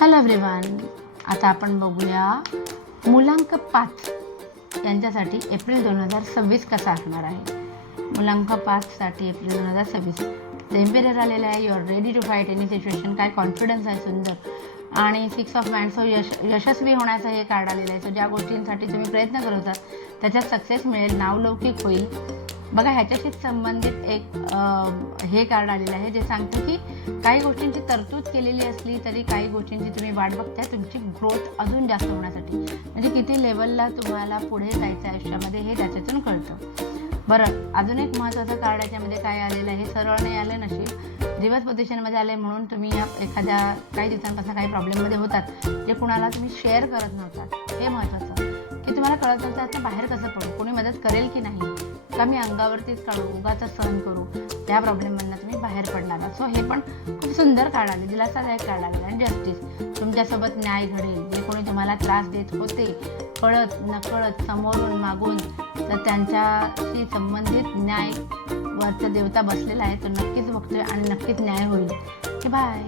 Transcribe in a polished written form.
Hello everyone, आता आपण बघूया मुलांक 5 यांच्यासाठी एप्रिल 2026 कसा असणार आहे. मुलांक 5साठी एप्रिल 2026 एम्पियर आलेला आहे. You are ready to fight any situation. काय कॉन्फिडन्स आहे, सुंदर. आणि 6 ऑफ वँड्स, सो यशस्वी होण्याचं हे कार्ड आलेलं आहे. सो ज्या गोष्टींसाठी तुम्ही प्रयत्न करत आहात त्याच्यात सक्सेस मिळेल, नावलौकिक होईल. बघा, ह्याच्याशीच संबंधित एक हे कार्ड आलेलं आहे जे सांगतं की काही गोष्टींची तरतूद केलेली असली तरी काही गोष्टींची तुम्ही वाट बघताय तुमची ग्रोथ अजून जास्त होण्यासाठी. म्हणजे किती लेवलला तुम्हाला पुढे जायचं आयुष्यामध्ये हे त्याच्यातून कळतं. बरं, अजून एक महत्त्वाचं कार्ड याच्यामध्ये काय आलेलं आहे, सरळ नाही आलं नशीब, रिव्हर्स पोझिशनमध्ये आले. म्हणून तुम्ही या एखाद्या काही दिवसांपासून काही प्रॉब्लेममध्ये होतात जे कुणाला तुम्ही शेअर करत नव्हतात. हे महत्त्वाचं की तुम्हाला कळत नव्हतं आता बाहेर कसं पडू, कोणी मदत करेल की नाही, का मी अंगावरतीच काढू, उगाचा सहन करू, त्या प्रॉब्लेममधनं तुम्ही बाहेर पडणार आहात. सो हे पण खूप सुंदर कार्ड आले, दिलासादायक कार्ड आले. आणि जस्टिस, तुमच्यासोबत न्याय घडेल. जे कोणी तुम्हाला त्रास देत होते कळत नकळत समोरून मागून, तर त्यांच्याशी संबंधित न्याय वरचा देवता बसलेला आहे, तो नक्कीच बघतोय आणि नक्कीच न्याय होईल. बाय.